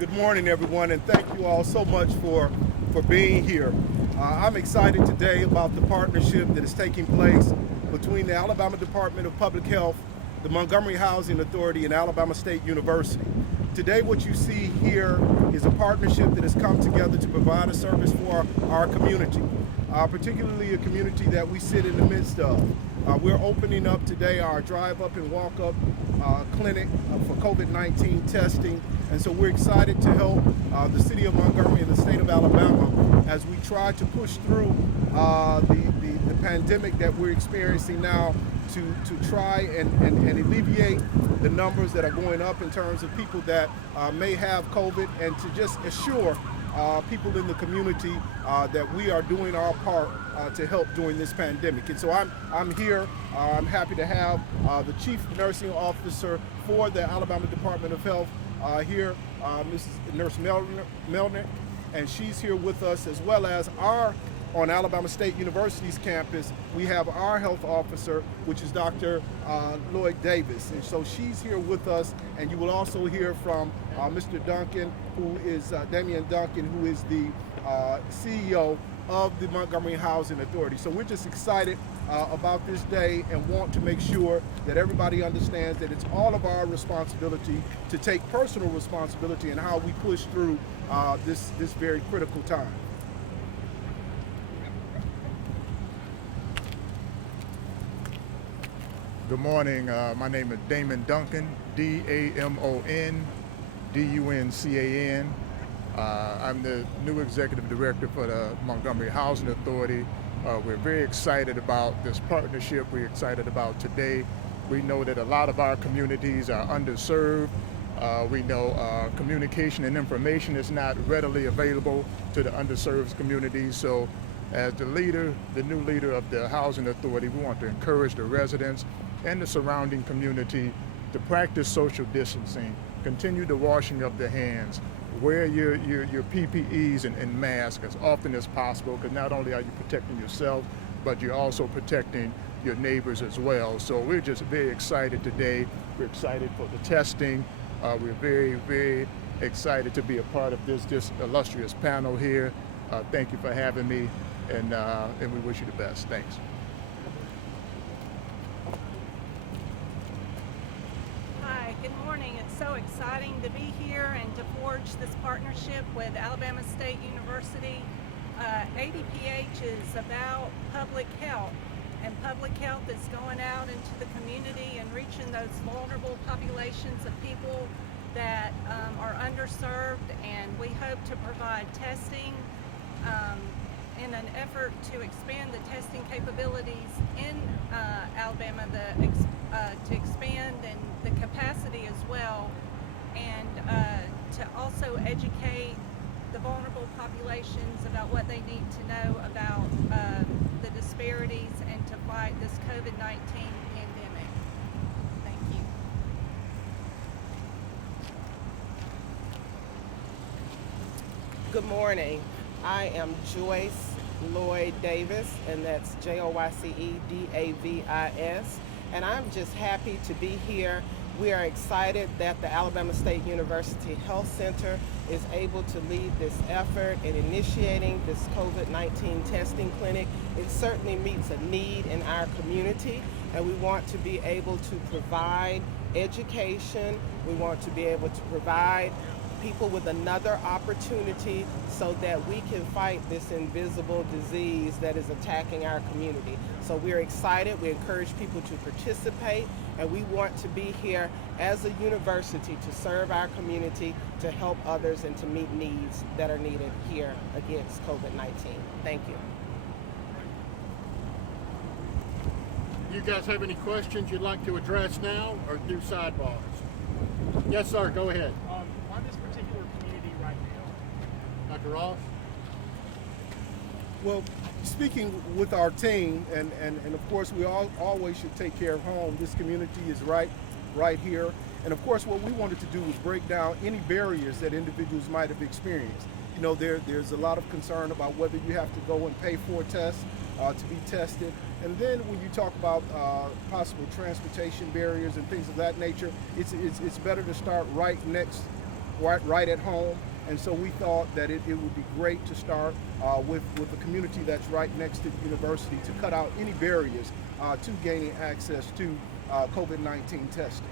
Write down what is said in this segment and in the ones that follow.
Good morning, everyone, and thank you all so much for being here. I'm excited today about the partnership that is taking place between the Alabama Department of Public Health, the Montgomery Housing Authority, and Alabama State University. Today, what you see here is a partnership that has come together to provide a service for our community, particularly a community that we sit in the midst of. We're opening up today our drive up and walk up clinic for COVID-19 testing. And so we're excited to help the city of Montgomery and the state of Alabama as we try to push through the pandemic that we're experiencing now to try and alleviate the numbers that are going up in terms of people that may have COVID, and to just assure people in the community that we are doing our part to help during this pandemic. And so I'm here. I'm happy to have the Chief Nursing Officer for the Alabama Department of Health here, Mrs. Nurse Melnick, and she's here with us, as well as on Alabama State University's campus, we have our health officer, which is Dr. Lloyd Davis. And so she's here with us, and you will also hear from Mr. Duncan, who is Damian Duncan, who is the CEO of the Montgomery Housing Authority. So we're just excited about this day and want to make sure that everybody understands that it's all of our responsibility to take personal responsibility in how we push through this very critical time. Good morning. My name is Damon Duncan, D-A-M-O-N-D-U-N-C-A-N. I'm the new executive director for the Montgomery Housing Authority. We're very excited about this partnership. We're excited about today. We know that a lot of our communities are underserved. We know communication and information is not readily available to the underserved communities. So as the new leader of the Housing Authority, we want to encourage the residents and the surrounding community to practice social distancing, continue the washing of their hands, wear your PPEs and masks as often as possible, because not only are you protecting yourself, but you're also protecting your neighbors as well. So we're just very excited today. We're excited for the testing. We're very, very excited to be a part of this illustrious panel here. Thank you for having me, and we wish you the best. Thanks. Hi, good morning. It's so exciting to be here and to forge this partnership with Alabama State University. ADPH is about public health, and public health is going out into the community and reaching those vulnerable populations of people that are underserved, and we hope to provide testing in an effort to expand the testing capabilities in Alabama, to expand and the capacity as well, and to also educate the vulnerable populations about what they need to know about the disparities and to fight this COVID-19 pandemic. Thank you. Good morning. I am Joyce Lloyd Davis, and that's Joyce, and I'm just happy to be here. We are excited that the Alabama State University Health Center is able to lead this effort in initiating this COVID-19 testing clinic. It certainly meets a need in our community, and we want to be able to provide education. We want to be able to provide people with another opportunity so that we can fight this invisible disease that is attacking our community. So we're excited. We encourage people to participate, and we want to be here as a university to serve our community, to help others, and to meet needs that are needed here against COVID-19. Thank you. You guys have any questions you'd like to address now, or do sidebars? Yes, sir, go ahead. On this particular community right now. Dr. Ross? Well, speaking with our team, and of course we always should take care of home. This community is right here. And of course what we wanted to do was break down any barriers that individuals might have experienced. You know, there's a lot of concern about whether you have to go and pay for a test to be tested. And then when you talk about possible transportation barriers and things of that nature, it's better to start right next right at home. And so we thought that it would be great to start with the community that's right next to the university to cut out any barriers to gaining access to COVID-19 testing.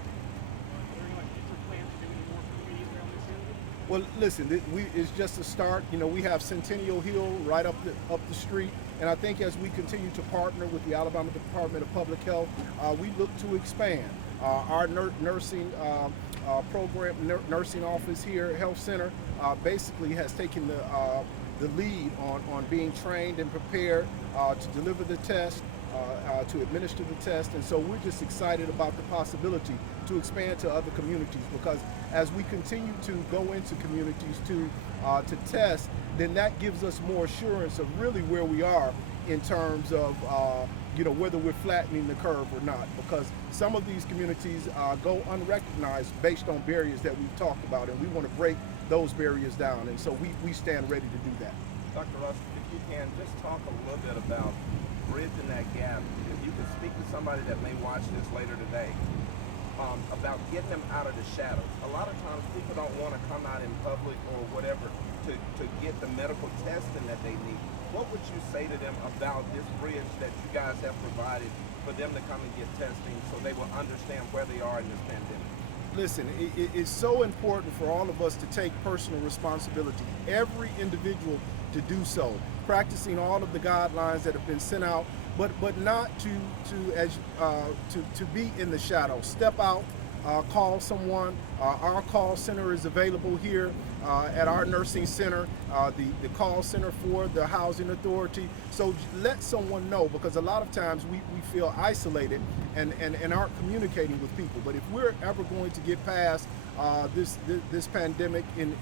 Well, listen, it's just a start. You know, we have Centennial Hill right up the street, and I think as we continue to partner with the Alabama Department of Public Health, we look to expand. Our nursing program, nursing office here, Health Center, basically has taken the lead on being trained and prepared to deliver the test, to administer the test, and so we're just excited about the possibility to expand to other communities, because as we continue to go into communities to test, then that gives us more assurance of really where we are in terms of whether we're flattening the curve or not, because some of these communities go unrecognized based on barriers that we've talked about, and we want to break those barriers down, and so we stand ready to do that. Dr. Russ, if you can, just talk a little bit about bridging that gap. If you could speak to somebody that may watch this later today, about getting them out of the shadows. A lot of times people don't want to come out in public or whatever to get the medical testing that they need. What would you say to them about this bridge that you guys have provided for them to come and get testing so they will understand where they are in this pandemic? Listen, it's so important for all of us to take personal responsibility, every individual to do so, practicing all of the guidelines that have been sent out, but not to be in the shadows. Step out, call someone. Our call center is available here at our nursing center, the call center for the housing authority. So let someone know, because a lot of times we feel isolated and aren't communicating with people. But if we're ever going to get past this pandemic in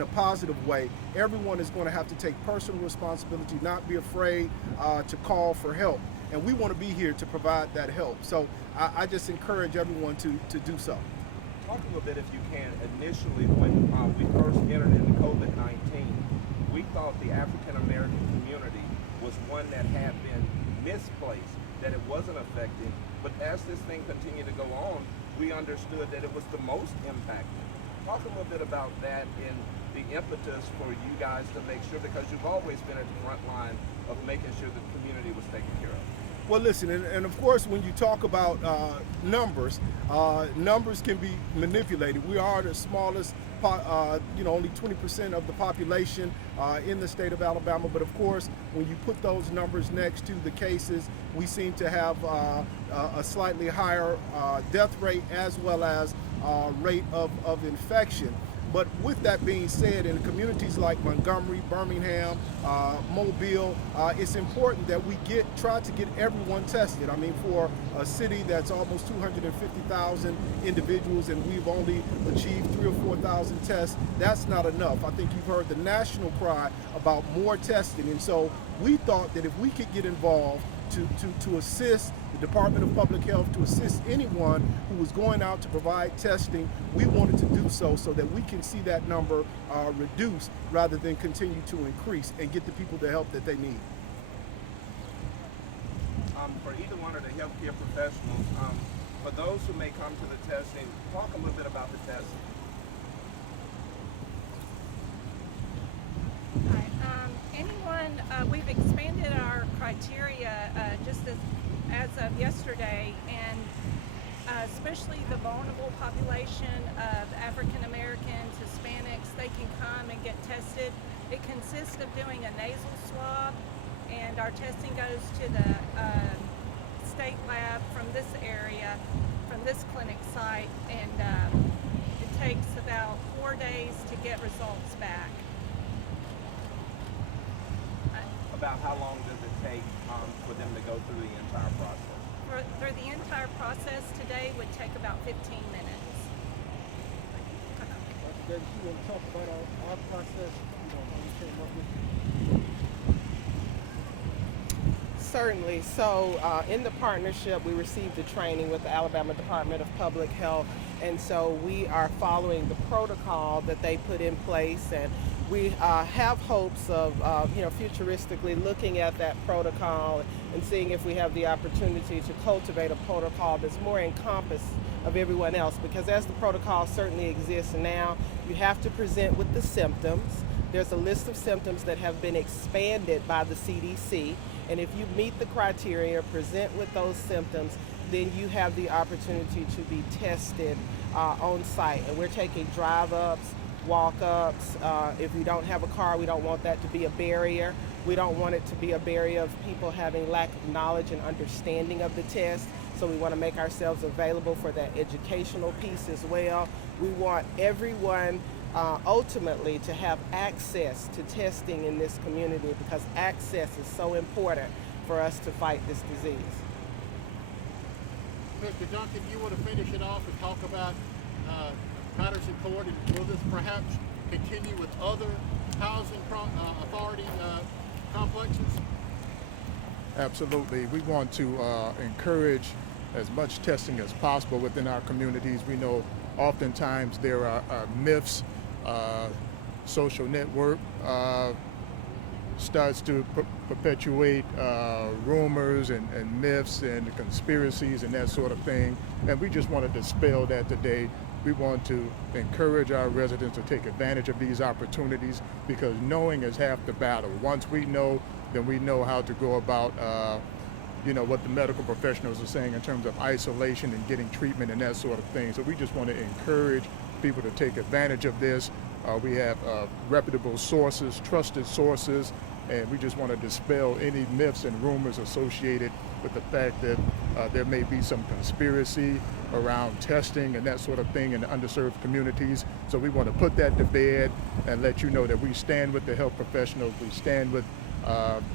a positive way, everyone is going to have to take personal responsibility, not be afraid to call for help. And we want to be here to provide that help. So I just encourage everyone to do so. Talk a little bit, if you can, initially when we first entered into COVID-19, we thought the African American community was one that had been misplaced, that it wasn't affecting. But as this thing continued to go on, we understood that it was the most impacted. Talk a little bit about that and the impetus for you guys to make sure, because you've always been at the front line of making sure the community was taken care of. Well, listen, and of course, when you talk about numbers can be manipulated. We are the smallest, only 20% of the population in the state of Alabama. But of course, when you put those numbers next to the cases, we seem to have a slightly higher death rate as well as rate of infection. But with that being said, in communities like Montgomery, Birmingham, Mobile, it's important that we try to get everyone tested. I mean, for a city that's almost 250,000 individuals and we've only achieved 3,000 or 4,000 tests, that's not enough. I think you've heard the national cry about more testing, and so we thought that if we could get involved to assist the Department of Public Health, to assist anyone who was going out to provide testing, we wanted to do so that we can see that number reduce rather than continue to increase and get the people the help that they need. For either one of the healthcare professionals, for those who may come to the testing, talk a little bit about the testing. Hi. We've expanded our criteria just as of yesterday, and especially the vulnerable population of African Americans, Hispanics, they can come and get tested. It consists of doing a nasal swab, and our testing goes to the state lab from this area, from this clinic site, and it takes about 4 days to get results back. About how long does it take for them to go through the entire process? Through the entire process today would take about 15 minutes. Dr. Davis, you want to talk about our process? How we came up with Certainly. So in the partnership, we received the training with the Alabama Department of Public Health, and so we are following the protocol that they put in place, and we have hopes of futuristically looking at that protocol and seeing if we have the opportunity to cultivate a protocol that's more of everyone else, because as the protocol certainly exists now, you have to present with the symptoms. There's a list of symptoms that have been expanded by the CDC, and if you meet the criteria, present with those symptoms, then you have the opportunity to be tested on site. And we're taking drive-ups, walk-ups. If you don't have a car, we don't want that to be a barrier. We don't want it to be a barrier of people having lack of knowledge and understanding of the test. So we want to make ourselves available for that educational piece as well. We want everyone ultimately to have access to testing in this community, because access is so important for us to fight this disease. Mr. Duncan, you want to finish it off and talk about Patterson Court, and will this perhaps continue with other housing authority complexes? Absolutely. We want to encourage as much testing as possible within our communities. We know oftentimes there are myths, social network starts to perpetuate rumors and myths and conspiracies and that sort of thing. And we just want to dispel that today. We want to encourage our residents to take advantage of these opportunities, because knowing is half the battle. Once we know, then we know how to go about what the medical professionals are saying in terms of isolation and getting treatment and that sort of thing. So we just want to encourage people to take advantage of this. We have reputable sources, trusted sources, and we just want to dispel any myths and rumors associated with the fact that there may be some conspiracy around testing and that sort of thing in the underserved communities. So we want to put that to bed and let you know that we stand with the health professionals, we stand with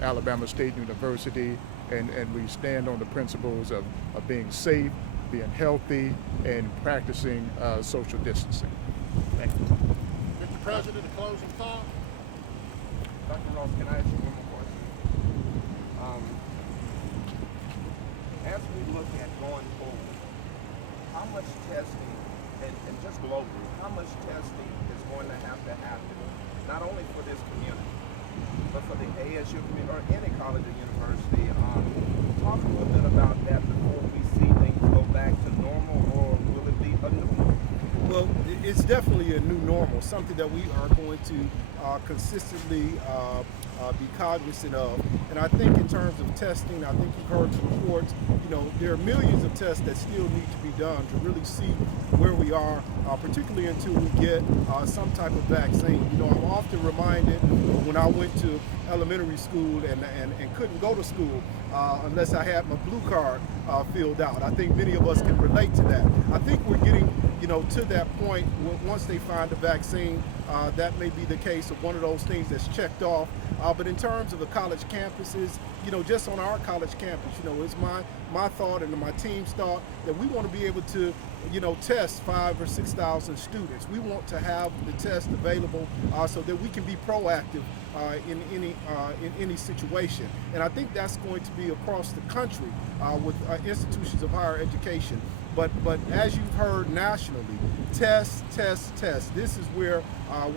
Alabama State University, and we stand on the principles of being safe, being healthy, and practicing social distancing. Thank you. Mr. President, a closing thought? Dr. Ross, can I ask you one more question? As we look at going forward, how much testing, and just globally, how much testing is going to happen, not only for this community, but for the ASU community or any college or university? Talk a little bit about that before we see things go back to normal, or will it be a new normal? Well, it's definitely a new normal, something that we are going to consistently be cognizant of. And I think in terms of testing, I think you've heard the reports, there are millions of tests that still need to be done to really see where we are, particularly until we get some type of vaccine. I'm often reminded when I went to elementary school and couldn't go to school unless I had my blue card filled out. I think many of us can relate to that. I think we're getting to that point once they find a vaccine, that may be the case of one of those things that's checked off. But in terms of the college campuses, just on our college campus, it's my thought and my team's thought that we want to be able to, test 5,000 or 6,000 students. We want to have the test available so that we can be proactive in any situation. And I think that's going to be across the country with institutions of higher education. But as you've heard nationally, test. This is where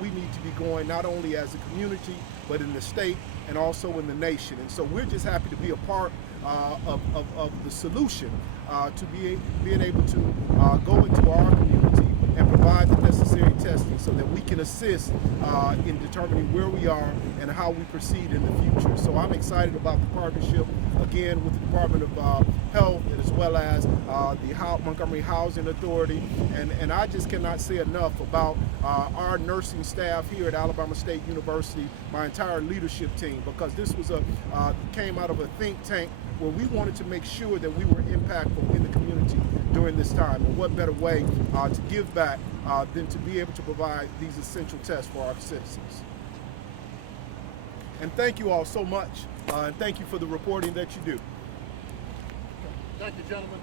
we need to be going, not only as a community, but in the state and also in the nation. And so we're just happy to be a part of the solution to being able to go into our community and provide the necessary testing so that we can assist in determining where we are and how we proceed in the future. So I'm excited about the partnership, again, with the Department of Health, as well as the Montgomery Housing Authority. And I just cannot say enough about our nursing staff here at Alabama State University, my entire leadership team, because this was came out of a think tank where we wanted to make sure that we were impactful in the community during this time. And what better way to give back than to be able to provide these essential tests for our citizens. And thank you all so much, and thank you for the reporting that you do. Thank you, gentlemen.